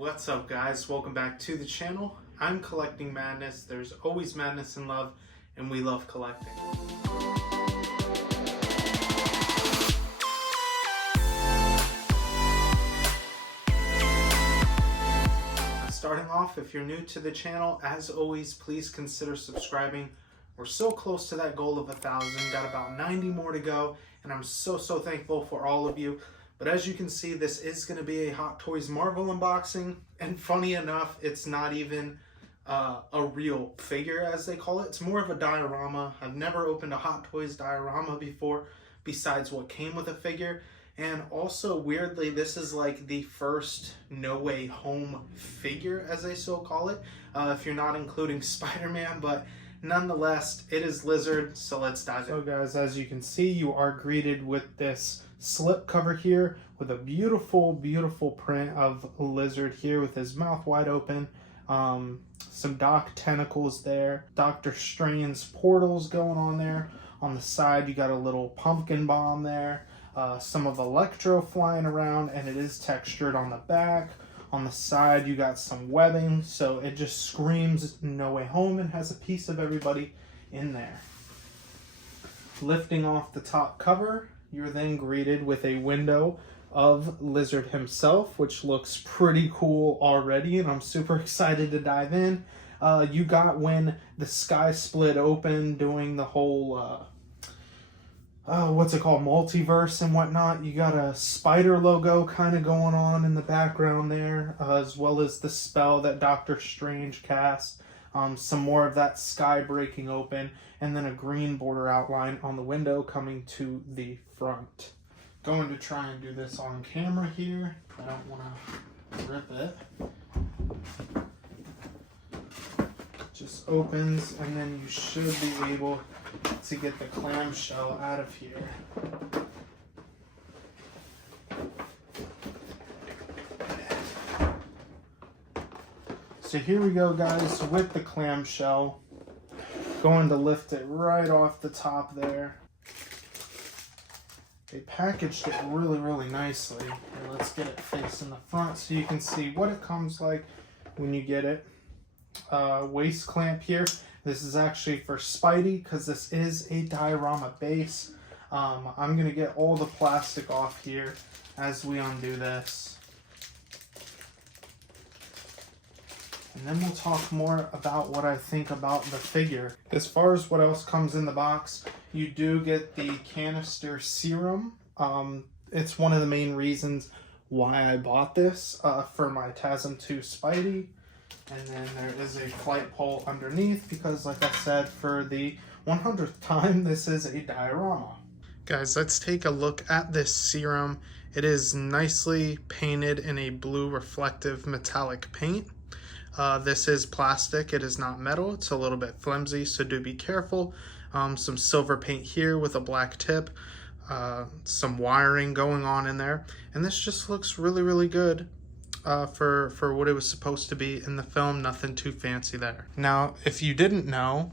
What's up, guys? Welcome back to the channel. I'm Collecting Madness. There's always madness in love, and we love collecting. Starting off, if you're new to the channel, as always, please consider subscribing. We're so close to that goal of 1,000, got about 90 more to go, and I'm so thankful for all of you. But as you can see, this is going to be a Hot Toys Marvel unboxing, and funny enough, it's not even a real figure, as they call it. It's more of a diorama. I've never opened a Hot Toys diorama before, besides what came with a figure. And also, weirdly, this is like the first No Way Home figure, as they so call it, if you're not including Spider-Man, but nonetheless, it is Lizard, so let's dive in. So guys, as you can see, you are greeted with this slip cover here with a beautiful print of Lizard here with his mouth wide open. Some Doc tentacles there. Doctor Strange's portals going on there. On the side, you got a little pumpkin bomb there. Some of Electro flying around, and it is textured on the back. On the side, you got some webbing, so it just screams No Way Home and has a piece of everybody in there. Lifting off the top cover, you're then greeted with a window of Lizard himself, which looks pretty cool already, and I'm super excited to dive in. You got when the sky split open doing the whole what's it called, multiverse and whatnot. You got a spider logo kind of going on in the background there, as well as the spell that Doctor Strange cast. Some more of that sky breaking open, and then a green border outline on the window coming to the front. Going to try and do this on camera here. I don't want to rip it. Just opens, and then you should be able to get the clamshell out of here. So here we go, guys, with the clamshell. Going to lift it right off the top there. They packaged it really nicely. Here, let's get it facing the front so you can see what it comes like when you get it. Waist clamp here. This is actually for Spidey because this is a diorama base. I'm going to get all the plastic off here as we undo this. And then we'll talk more about what I think about the figure. As far as what else comes in the box, you do get the canister serum. It's one of the main reasons why I bought this for my TASM 2 Spidey. And then there is a flight pole underneath because, like I said, for the 100th time, this is a diorama. Guys, let's take a look at this serum. It is nicely painted in a blue reflective metallic paint. This is plastic, it is not metal, it's a little bit flimsy, so do be careful. Some silver paint here with a black tip, some wiring going on in there, and this just looks really good for what it was supposed to be in the film. Nothing too fancy there. Now, if you didn't know,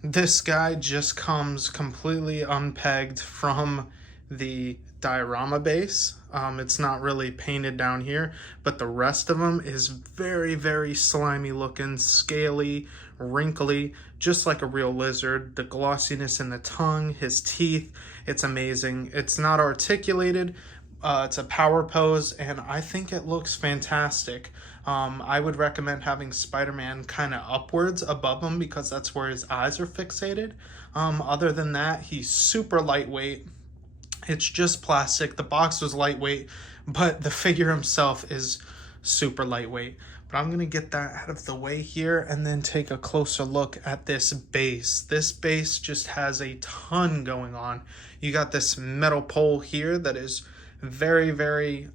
this guy just comes completely unpegged from the diorama base. It's not really painted down here, but the rest of them is very slimy looking, scaly, wrinkly, just like a real lizard. The glossiness in the tongue, his teeth, it's amazing. It's not articulated. It's a power pose, and I think it looks fantastic. I would recommend having Spider-Man kind of upwards above him because that's where his eyes are fixated. Other than that, he's super lightweight. It's just plastic. The box was lightweight, but the figure himself is super lightweight. But I'm going to get that out of the way here and then take a closer look at this base. This base just has a ton going on. You got this metal pole here that is very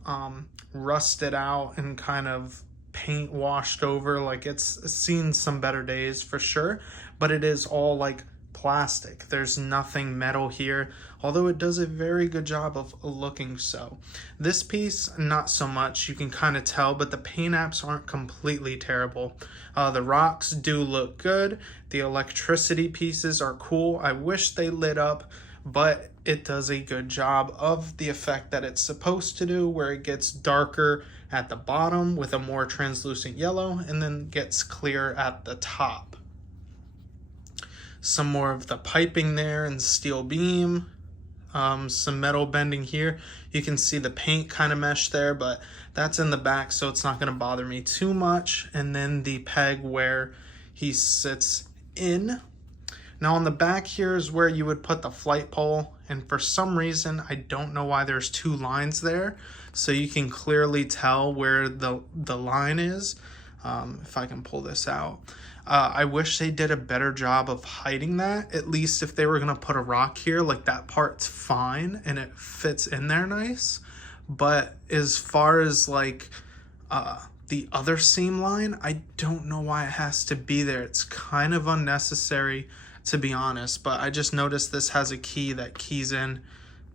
rusted out and kind of paint washed over. Like, it's seen some better days for sure, but it is all like plastic. There's nothing metal here, although it does a very good job of looking so. This piece, not so much. You can kind of tell, but the paint apps aren't completely terrible. The rocks do look good. The electricity pieces are cool. I wish they lit up, but it does a good job of the effect that it's supposed to do, where it gets darker at the bottom with a more translucent yellow and then gets clear at the top. Some more of the piping there and steel beam. Some metal bending here. You can see the paint kind of mesh there, but that's in the back, so it's not going to bother me too much. And then the peg where he sits in. Now on the back here is where you would put the flight pole, and for some reason I don't know why there's two lines there, so you can clearly tell where the line is. If I can pull this out. I wish they did a better job of hiding that. At least if they were going to put a rock here, like that part's fine and it fits in there nice. But as far as like the other seam line, I don't know why it has to be there. It's kind of unnecessary, to be honest. But I just noticed this has a key that keys in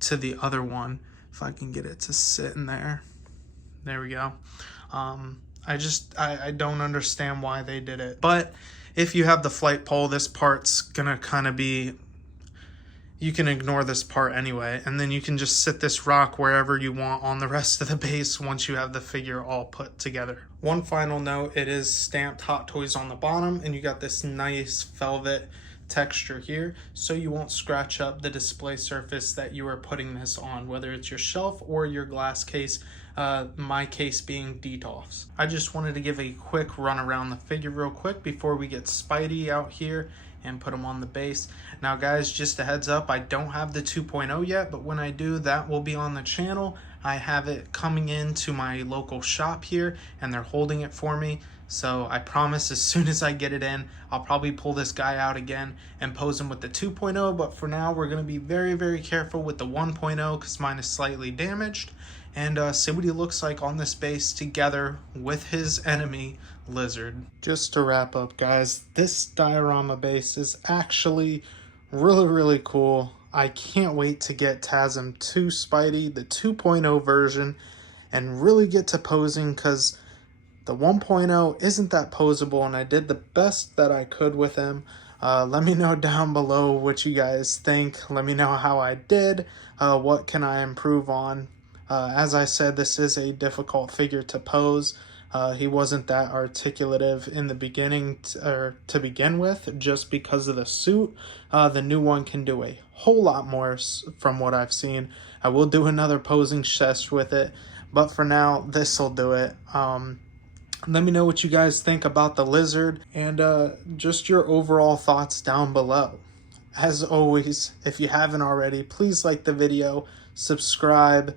to the other one. If I can get it to sit in there. There we go. I don't understand why they did it. But if you have the flight pole, this part's gonna kind of be, you can ignore this part anyway, and then you can just sit this rock wherever you want on the rest of the base once you have the figure all put together. One final note, it is stamped Hot Toys on the bottom, and you got this nice velvet texture here, so you won't scratch up the display surface that you are putting this on, whether it's your shelf or your glass case. My case being Detolf's. I just wanted to give a quick run around the figure real quick before we get Spidey out here and put him on the base. Now guys, just a heads up, I don't have the 2.0 yet, but when I do, that will be on the channel. I have it coming into my local shop here and they're holding it for me. So I promise as soon as I get it in, I'll probably pull this guy out again and pose him with the 2.0. But for now, we're going to be very, very careful with the 1.0 because mine is slightly damaged. And see what he looks like on this base together with his enemy, Lizard. Just to wrap up, guys, this diorama base is actually really, really cool. I can't wait to get TASM 2 Spidey, the 2.0 version, and really get to posing because the 1.0 isn't that posable, and I did the best that I could with him. Let me know down below what you guys think. Let me know how I did. What can I improve on? As I said, this is a difficult figure to pose. He wasn't that articulative in the beginning to begin with, just because of the suit. The new one can do a whole lot more from what I've seen. I will do another posing test with it, but for now, this will do it. Let me know what you guys think about the Lizard and just your overall thoughts down below. As always, if you haven't already, please like the video, subscribe.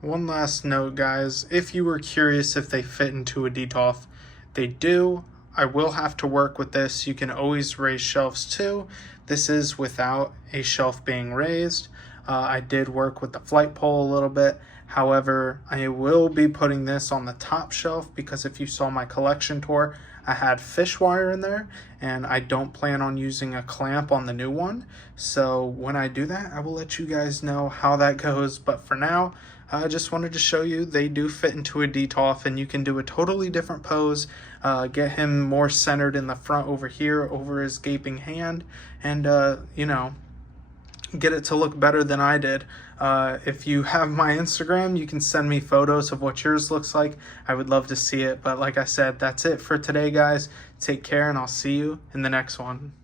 One last note, guys, if you were curious if they fit into a Detolf, they do. I will have to work with this. You can always raise shelves too. This is without a shelf being raised. I did work with the flight pole a little bit. However, I will be putting this on the top shelf because if you saw my collection tour, I had fish wire in there and I don't plan on using a clamp on the new one. So when I do that, I will let you guys know how that goes. But for now, I just wanted to show you they do fit into a Detolf and you can do a totally different pose. Get him more centered in the front over here, over his gaping hand, and you know, get it to look better than I did. If you have my Instagram, you can send me photos of what yours looks like. I would love to see it. But like I said, that's it for today, guys. Take care, and I'll see you in the next one.